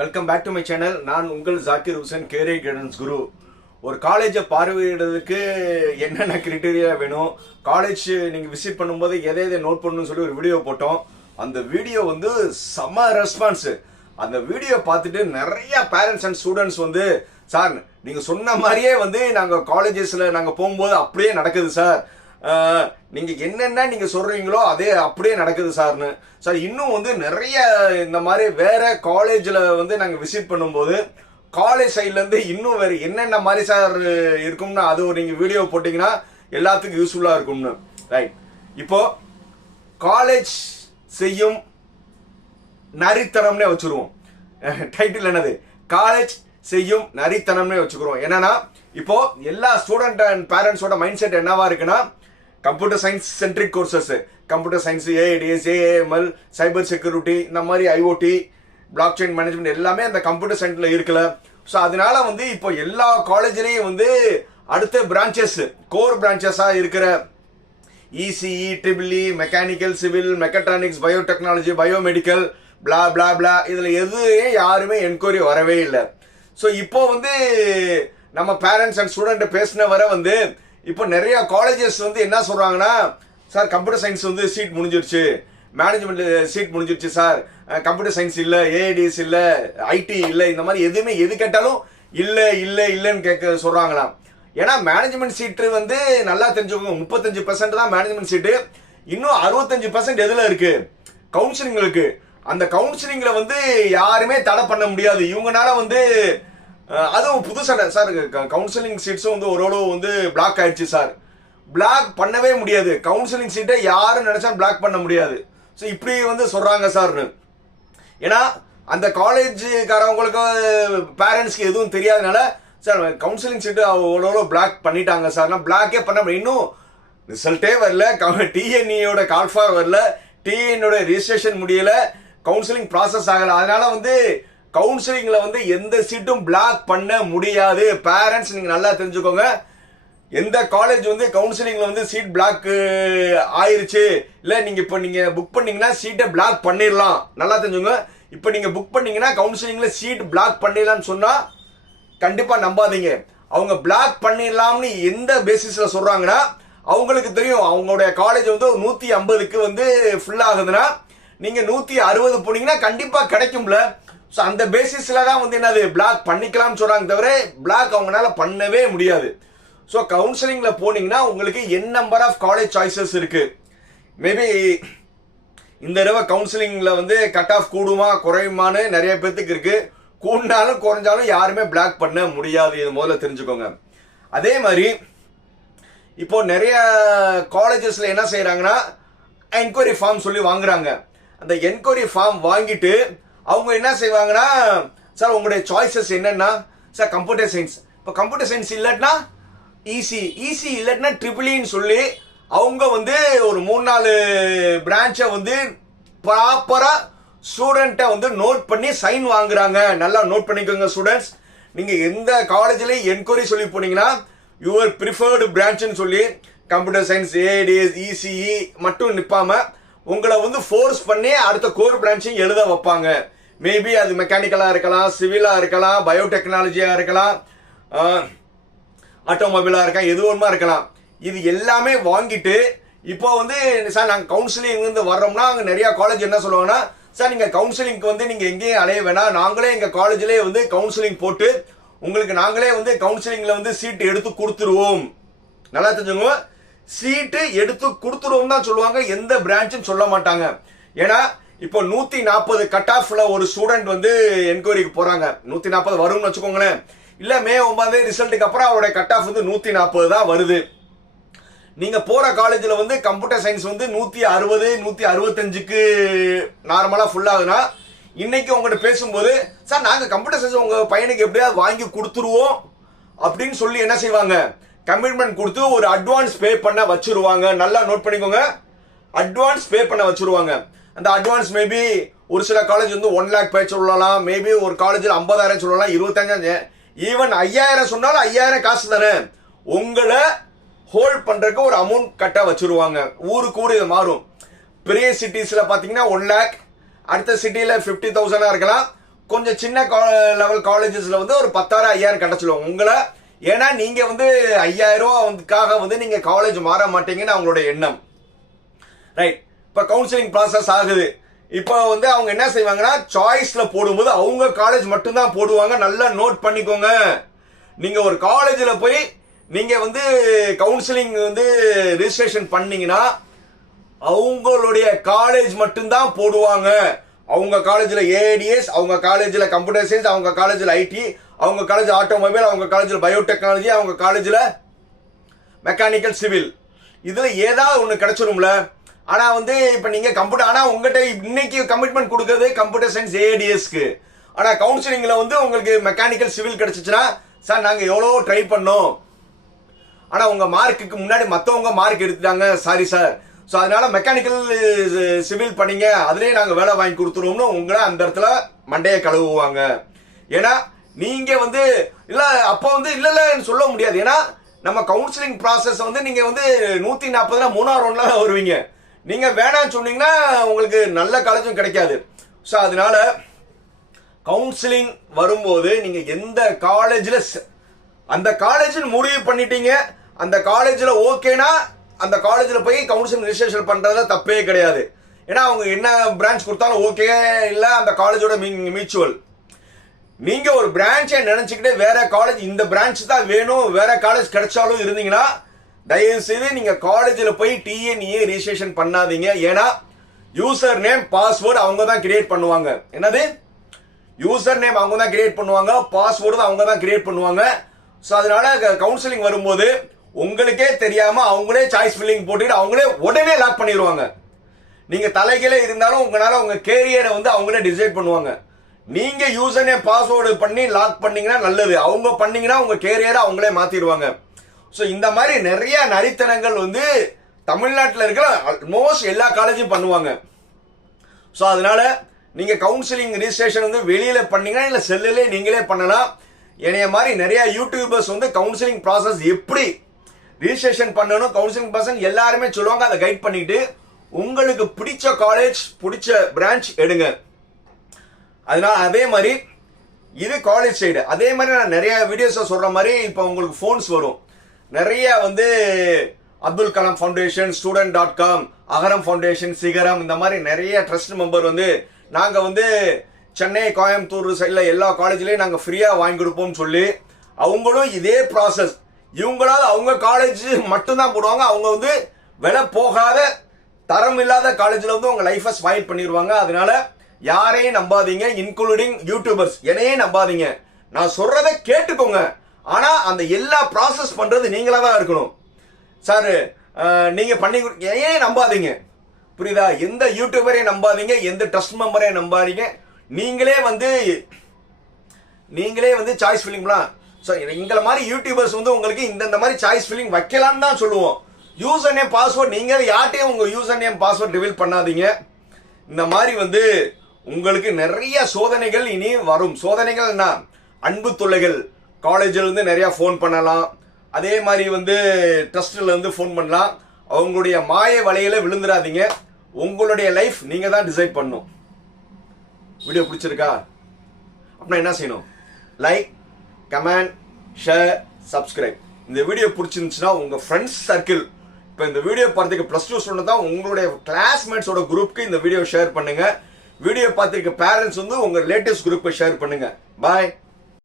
Welcome back to my channel. நான் உங்கள் Zakir Hussain, career guidance guru. ஒரு காலேஜை பார்வையிடுறதுக்கு என்னென்ன கிரிட்டீரியா வேணும், காலேஜ் நீங்கள் விசிட் பண்ணும்போது எதை எதை நோட் பண்ணணும்னு சொல்லி ஒரு வீடியோ போட்டோம். அந்த வீடியோ வந்து செம்ம ரெஸ்பான்ஸு. அந்த வீடியோ பார்த்துட்டு நிறைய பேரண்ட்ஸ் அண்ட் ஸ்டூடெண்ட்ஸ் வந்து, சார் நீங்கள் சொன்ன மாதிரியே வந்து நாங்கள் காலேஜஸில் நாங்கள் போகும்போது அப்படியே நடக்குது சார், நீங்கள் என்னென்ன நீங்கள் சொல்கிறீங்களோ அதே அப்படியே நடக்குது சார்னு. சார் இன்னும் வந்து நிறைய இந்த மாதிரி வேற காலேஜில் வந்து நாங்கள் விசிட் பண்ணும்போது காலேஜ் சைட்லேருந்து இன்னும் வேறு என்னென்ன மாதிரி சார் இருக்கும்னு அது ஒரு நீங்கள் வீடியோ போட்டிங்கன்னா எல்லாத்துக்கும் யூஸ்ஃபுல்லாக இருக்கும்னு. ரைட், இப்போ காலேஜ் செய்யும் நரித்தனம்னே வச்சுருவோம். டைட்டில் என்னது? காலேஜ் செய்யும் நரித்தனம்னே வச்சுக்கிறோம். என்னன்னா இப்போ எல்லா ஸ்டூடெண்ட் அண்ட் பேரண்ட்ஸோட மைண்ட் செட் என்னவா இருக்குன்னா, computer science centric courses, computer science, AIDS, AIML, cyber security, இந்த மாதிரி ஐஓடி, பிளாக் செயின் மேனேஜ்மெண்ட் எல்லாமே அந்த கம்ப்யூட்டர் சயின்ஸ்ல இருக்கல. ஸோ அதனால வந்து இப்போ எல்லா காலேஜ்லேயும் வந்து அடுத்த பிரான்ச்சஸ், கோர் பிரான்ச்சஸாக இருக்கிற ECE, triple E, mechanical, civil, mechatronics, biotechnology, biomedical, blah blah blah, இதில் எதுவும் யாருமே என்கொயரி வரவே இல்லை. ஸோ இப்போ வந்து நம்ம பேரண்ட்ஸ் அண்ட் ஸ்டூடெண்ட் பேசின வர வந்து இப்போ நிறைய காலேஜஸ் வந்து என்ன சொல்றாங்கன்னா, சார் கம்ப்யூட்டர் சயின்ஸ் வந்து சீட் முடிஞ்சிருச்சு, மேனேஜ்மெண்ட் சீட் முடிஞ்சிருச்சு சார், கம்ப்யூட்டர் சயின்ஸ் இல்லை, ஏஐடிஎஸ் இல்லை, ஐடி இல்லை, இந்த மாதிரி எதுவுமே எது கேட்டாலும் இல்லை இல்லை இல்லைன்னு கேட்க சொல்றாங்களாம். ஏன்னா மேனேஜ்மெண்ட் சீட்டு வந்து நல்லா தெரிஞ்சுக்கோங்க, 35% தான் மேனேஜ்மெண்ட் சீட்டு. இன்னும் 65% எதுல இருக்கு? கவுன்சிலிங் இருக்கு. அந்த கவுன்சிலிங்ல வந்து யாருமே தடை பண்ண முடியாது. இவங்கனால வந்து அதுவும் புதுசாக சார் கவுன்சிலிங் சீட்ஸும் வந்து ஒரு வந்து பிளாக் ஆயிடுச்சு சார். பிளாக் பண்ணவே முடியாது. கவுன்சிலிங் சீட்டை யாரும் நினைச்சா பிளாக் பண்ண முடியாது. ஸோ இப்படி வந்து சொல்றாங்க சார்னு. ஏன்னா அந்த காலேஜுக்காரவங்களுக்கு பேரண்ட்ஸ்க்கு எதுவும் தெரியாதனால, சார் கவுன்சிலிங் சீட்டு அவ்வளோ பிளாக் பண்ணிட்டாங்க சார்னா, பிளாக்கே பண்ண முடியும். இன்னும் ரிசல்ட்டே வரல, டிஎன்இயோட கால்ஃபார் வரல, டிஎன்இயோட ரிஜிஸ்ட்ரேஷன் முடியல, கவுன்சிலிங் ப்ராசஸ் ஆகல. அதனால வந்து கவுன்சிலிங்ல வந்து எந்த சீட்டும் பிளாக் பண்ண முடியாது. பேரண்ட்ஸ் நீங்க நல்லா தெரிஞ்சுக்கோங்க. எந்த காலேஜ் வந்து கவுன்சிலிங்ல வந்து சீட் பிளாக் ஆயிருச்சு, இல்ல நீங்க இப்ப நீங்க புக் பண்ணீங்கன்னா சீட்டை பிளாக் பண்ணிடலாம், நல்லா தெரிஞ்சுங்க. இப்ப நீங்க புக் பண்ணீங்கன்னா கவுன்சிலிங்ல சீட் பிளாக் பண்ணிடலாம்னு சொன்னா கண்டிப்பா நம்பாதீங்க. அவங்க பிளாக் பண்ணிடலாம்னு எந்த பேசிஸ்ல சொல்றாங்கன்னா, அவங்களுக்கு தெரியும் அவங்களுடைய காலேஜ் வந்து 150க்கு வந்து ஃபுல் ஆகுதுன்னா நீங்க 160 போனீங்கன்னா கண்டிப்பா கிடைக்கும்ல. ஸோ அந்த பேசிஸ்ல தான் வந்து என்னது பிளாக் பண்ணிக்கலாம்னு சொல்றாங்க, தவிர பிளாக் அவங்களால பண்ணவே முடியாது. ஸோ கவுன்சிலிங்ல போனீங்கன்னா உங்களுக்கு என் நம்பர் ஆஃப் காலேஜ் சாய்ஸஸ் இருக்கு. மேபி இந்த தடவை கவுன்சிலிங்ல வந்து கட் ஆஃப் கூடுமா குறையுமான்னு நிறைய பேர்த்துக்கு இருக்கு. கூடினாலும் குறைஞ்சாலும் யாருமே பிளாக் பண்ண முடியாது, இது முதல்ல தெரிஞ்சுக்கோங்க. அதே மாதிரி இப்போ நிறைய காலேஜஸ்ல என்ன செய்யறாங்கன்னா, என்கொயரி ஃபார்ம் சொல்லி வாங்குறாங்க. அந்த என்கொயரி ஃபார்ம் வாங்கிட்டு அவங்க என்ன செய்வாங்கன்னா, சார் உங்களுடைய சாய்ஸஸ் என்னன்னா, சார் கம்ப்யூட்டர் சயின்ஸ், இப்போ கம்ப்யூட்டர் சயின்ஸ் இல்லைன்னா இசி இல்லைன்னா ட்ரிபிள்இன்னு சொல்லி அவங்க வந்து ஒரு 3-4 பிரான்ச்சை வந்து ப்ராப்பரா ஸ்டூடெண்ட்டை வந்து நோட் பண்ணி சைன் வாங்குறாங்க. நல்லா நோட் பண்ணிக்கோங்க ஸ்டூடெண்ட்ஸ். நீங்க எந்த காலேஜ்ல என்கொயரி சொல்லி போனீங்கன்னா, யுவர் ப்ரிஃபர்டு பிரான்ச்னு சொல்லி கம்ப்யூட்டர் சயின்ஸ், ஏடிஎஸ், இசிஇ மட்டும் நிற்பாம உங்களை வந்து ஃபோர்ஸ் பண்ணி அடுத்த கோர் பிரான்ச்சையும் எழுத வைப்பாங்க. மேபி அது மெக்கானிக்கலா இருக்கலாம், சிவிலா இருக்கலாம், பயோடெக்னாலஜியா இருக்கலாம், ஆட்டோமொபைலா இருக்கலாம், எது ஒன்றுமா இருக்கலாம். இது எல்லாமே வாங்கிட்டு இப்போ வந்து சார் நாங்கள் கவுன்சிலிங் வந்து வர்றோம்னா, அங்கே நிறைய காலேஜ் என்ன சொல்லுவாங்கன்னா, சார் நீங்க கவுன்சிலிங்க்கு வந்து நீங்க எங்கேயும் அலைய வேணாம், நாங்களே எங்க காலேஜ்லேயே வந்து கவுன்சிலிங் போட்டு உங்களுக்கு நாங்களே வந்து கவுன்சிலிங்ல வந்து சீட் எடுத்து கொடுத்துருவோம். நல்லா தெரிஞ்சுங்க, சீட்டு எடுத்து கொடுத்துருவோம் தான் சொல்லுவாங்க, எந்த பிரான்ச்சும் சொல்ல மாட்டாங்க. ஏன்னா இப்போ 140 கட் ஆஃப்ல ஒரு ஸ்டூடெண்ட் வந்து என்கொயரிக்கு போறாங்க, 140 வரும்னு வச்சுக்கோங்களேன். இல்ல மே 9 ரிசல்ட்டுக்கு அப்புறம் அவருடைய கட் ஆஃப் வந்து 140 தான் வருது. நீங்க போற காலேஜ்ல வந்து கம்ப்யூட்டர் சயின்ஸ் வந்து 160 165க்கு நார்மலா ஃபுல் ஆகுதுன்னா, இன்னைக்கு உங்ககிட்ட பேசும்போது, சார் நாங்க கம்ப்யூட்டர் சயின்ஸ் உங்க பையனுக்கு எப்படியாவது வாங்கி கொடுத்துருவோம் அப்படின்னு சொல்லி என்ன செய்வாங்க, கமிட்மெண்ட் கொடுத்து ஒரு அட்வான்ஸ் பே பண்ண வச்சிருவாங்க. நல்லா நோட் பண்ணிக்கோங்க, அட்வான்ஸ் பே பண்ண வச்சிருவாங்க. அந்த அட்வான்ஸ் மேபி ஒரு சில காலேஜ் வந்து 1 lakh பே சொல்லலாம், மேபி ஒரு காலேஜில் 50,000 சொல்லலாம், 25,000, ஈவன் 5,000 சொன்னாலும் 5,000 காசு தானே. உங்களை ஹோல்ட் பண்றதுக்கு ஒரு அமௌண்ட் கட்ட வச்சிருவாங்க. ஊருக்கு ஊர் இது மாறும். பெரிய சிட்டிஸ்ல பாத்தீங்கன்னா 1 lakh, அடுத்த சிட்டியில 50,000 இருக்கலாம், கொஞ்சம் சின்ன லெவல் காலேஜஸ்ல வந்து ஒரு 10,000 5,000 கட்ட சொல்லுவாங்க உங்களை. ஏன்னா நீங்க வந்து 5,000 ரூபாய்க்காக வந்து நீங்க காலேஜ் மாற மாட்டீங்கன்னு அவங்களுடைய எண்ணம். ரைட். இப்ப கவுன்சிலிங் ப்ராசஸ் ஆகுது. இப்போ வந்து அவங்க என்ன செய்வாங்கன்னா சாய்ஸ்ல போடும்போது அவங்க காலேஜ் மட்டும்தான் போடுவாங்க. நல்லா நோட் பண்ணிக்கோங்க. நீங்க ஒரு காலேஜ்ல போய் நீங்க வந்து கவுன்சிலிங் வந்து ரிஜிஸ்ட்ரேஷன் பண்ணீங்கன்னா அவங்களுடைய காலேஜ் மட்டும்தான் போடுவாங்க. அவங்க காலேஜ்ல ஏடிஎஸ், அவங்க காலேஜ்ல கம்ப்யூட்டர் சயின்ஸ், அவங்க காலேஜ்ல ஐடி, அவங்க காலேஜ் ஆட்டோமொபைல், அவங்க காலேஜ்ல பயோடெக்னாலஜி, அவங்க காலேஜ்ல மெக்கானிக்கல் சிவில், இதுல ஏதாவது ஒண்ணு கிடைச்சிரும்ல. ஆனா வந்து இப்ப நீங்க கம்ப்யூட்டர், ஆனா உங்ககிட்ட இன்னைக்கு கமிட்மெண்ட் கொடுக்கறது கம்ப்யூட்டர் சயின்ஸ் ஏடிஎஸ்க்கு. ஆனா கவுன்சிலிங்ல வந்து உங்களுக்கு மெக்கானிக்கல் சிவில் கிடைச்சிச்சுன்னா சார் நாங்க எவ்வளவோ ட்ரை பண்ணோம், ஆனா உங்க மார்க்குக்கு முன்னாடி மத்தவங்க மார்க் எடுத்துட்டாங்க சாரி சார், ஸோ அதனால மெக்கானிக்கல் சிவில் பண்ணீங்க, அதுலயே நாங்க வேலை வாங்கி கொடுத்துருவோம்னு உங்களை அந்த இடத்துல மண்டையை கழுவுவாங்க. ஏன்னா நீங்க வந்து இல்ல அப்ப வந்து இல்லன்னு சொல்ல முடியாது. ஏன்னா நம்ம கவுன்சிலிங் ப்ராசஸ் வந்து நீங்க வந்து 140 3ஆவது ரவுண்ட்ல வருவீங்க. நீங்க வேணாம்னு சொன்னீங்கன்னா உங்களுக்கு நல்ல காலேஜும் கிடைக்காது. ஸோ அதனால கவுன்சிலிங் வரும்போது நீங்க எந்த காலேஜ்ல அந்த காலேஜ் முடிவு பண்ணிட்டீங்க, அந்த காலேஜ்ல ஓகேனா அந்த காலேஜ்ல போய் கவுன்சிலிங் ரிஜிஸ்ட்ரேஷன் பண்றதுல தப்பே கிடையாது. ஏன்னா அவங்க என்ன பிரான்ச் கொடுத்தாலும் ஓகே இல்ல, அந்த காலேஜோட மியூச்சுவல். நீங்க ஒரு பிரான்ச்சை நினைச்சுக்கிட்டு வேற காலேஜ் இந்த பிரான்ச் தான் வேணும் வேற காலேஜ் கிடைச்சாலும் இருந்தீங்கன்னா தயவு செய்து நீங்க காலேஜ்ல போய் டிஎன்ஏ ரிஜிஸ்ட்ரேஷன் பண்ணாதீங்க. ஏன்னா யூசர் நேம் பாஸ்வேர்டு அவங்க தான் கிரியேட் பண்ணுவாங்க. என்னது யூசர் நேம் அவங்க தான் கிரியேட் பண்ணுவாங்க, பாஸ்வேர்டு அவங்க தான் கிரியேட் பண்ணுவாங்க. ஸோ அதனால கவுன்சிலிங் வரும்போது உங்களுக்கே தெரியாம அவங்களே சாய்ஸ் ஃபில்லிங் போட்டுட்டு அவங்களே உடனே லாக் பண்ணிடுவாங்க. நீங்க தலைகளே இருந்தாலும் உங்களால உங்க கேரியரை வந்து அவங்களே டிசைட் பண்ணுவாங்க. நீங்க யூசர் நேம் பாஸ்வேர்டு பண்ணி லாக் பண்ணீங்கன்னா நல்லது, அவங்க பண்ணீங்கன்னா உங்க கேரியரை அவங்களே மாத்திடுவாங்க. ஸோ இந்த மாதிரி நிறைய நரித்தனங்கள் வந்து தமிழ்நாட்டில் இருக்கிற ஆல்மோஸ்ட் எல்லா காலேஜும் பண்ணுவாங்க. ஸோ அதனால நீங்க கவுன்சிலிங் ரிஜிஸ்ட்ரேஷன் வந்து வெளியில பண்ணீங்கன்னா இல்ல செல்லுலே நீங்களே பண்ணலாம். என்னைய மாதிரி நிறைய யூடியூபர்ஸ் வந்து கவுன்சிலிங் ப்ராசஸ் எப்படி ரிஜிஸ்ட்ரேஷன் பண்ணணும் கவுன்சிலிங் பர்சன் எல்லாருமே சொல்லுவாங்க. அதை கைட் பண்ணிட்டு உங்களுக்கு பிடிச்ச காலேஜ் பிடிச்ச பிரான்ச் எடுங்க. அதனால அதே மாதிரி இது காலேஜ் சைடு. அதே மாதிரி நான் நிறைய வீடியோஸ் சொல்ற மாதிரி இப்போ உங்களுக்கு போன்ஸ் வரும் நிறைய வந்து அப்துல் கலாம் ஃபவுண்டேஷன், student.com, அகரம் ஃபவுண்டேஷன், சிகரம், இந்த மாதிரி நிறைய ட்ரஸ்ட் மெம்பர் வந்து நாங்க வந்து சென்னை கோயம்புத்தூர் சைடில் எல்லா காலேஜ்லயும் நாங்க ஃப்ரீயா வாங்கி கொடுப்போம்னு சொல்லி அவங்களும் இதே ப்ராசஸ் இவங்களால அவங்க காலேஜ் மட்டும்தான் போடுவாங்க. அவங்க வந்து விலை போகாத தரம் இல்லாத காலேஜ்ல வந்து உங்க லைஃபை ஸ்பாயில் பண்ணிடுவாங்க. அதனால யாரையும் நம்பாதீங்க, இன்க்ளூடிங் யூடியூபர்ஸ். என்னையே நம்பாதீங்க, நான் சொல்றதை கேட்டுக்கோங்க. ஆனா அந்த எல்லா ப்ராசஸ் பண்றது நீங்களா தான் இருக்கணும். சார் நீங்க பண்ணி ஏன் நம்பாதீங்க, புரியுதா? எந்த யூடியூபரையும் நம்பாதீங்க, எந்த ட்ரஸ்ட் மெம்பரையும் நம்பாதீங்க. நீங்களே வந்து சாய்ஸ் ஃபில்லிங் பண்ணலாம். ஸோ எங்களை மாதிரி யூடியூபர்ஸ் வந்து உங்களுக்கு இந்த மாதிரி சாய்ஸ் ஃபில்லிங் வைக்கலாம்னு தான் சொல்லுவோம். யூசர் நேம் பாஸ்வேர்ட் நீங்க யார்ட்டையும் உங்க யூசர் நேம் பாஸ்வேர்ட் ரிவீல் பண்ணாதீங்க. இந்த மாதிரி வந்து உங்களுக்கு நிறைய சோதனைகள் இனி வரும். சோதனைகள் என்ன? அன்பு தொல்லைகள். காலேஜில் இருந்து நிறைய ஃபோன் பண்ணலாம், அதே மாதிரி வந்து ட்ரஸ்ட்ல இருந்து ஃபோன் பண்ணலாம். அவங்களுடைய மாய வலையில விழுந்துடாதீங்க. உங்களுடைய லைஃப் நீங்க தான் டிசைட் பண்ணணும். வீடியோ பிடிச்சிருக்கா? அப்படின்னா என்ன செய்யணும்? Like, comment, share, subscribe. இந்த வீடியோ பிடிச்சிருந்துச்சுன்னா உங்க ஃப்ரெண்ட்ஸ் சர்க்கிள், இப்போ இந்த வீடியோ பார்த்துக்க +2 ஸ்டூடெண்ட் தான், உங்களுடைய கிளாஸ்மேட்ஸோட குரூப்க்கு இந்த வீடியோ ஷேர் பண்ணுங்க. வீடியோ பார்த்துருக்க பேரண்ட்ஸ் வந்து உங்க ரிலேட்டிவ்ஸ் குரூப்பை ஷேர் பண்ணுங்க. பாய்.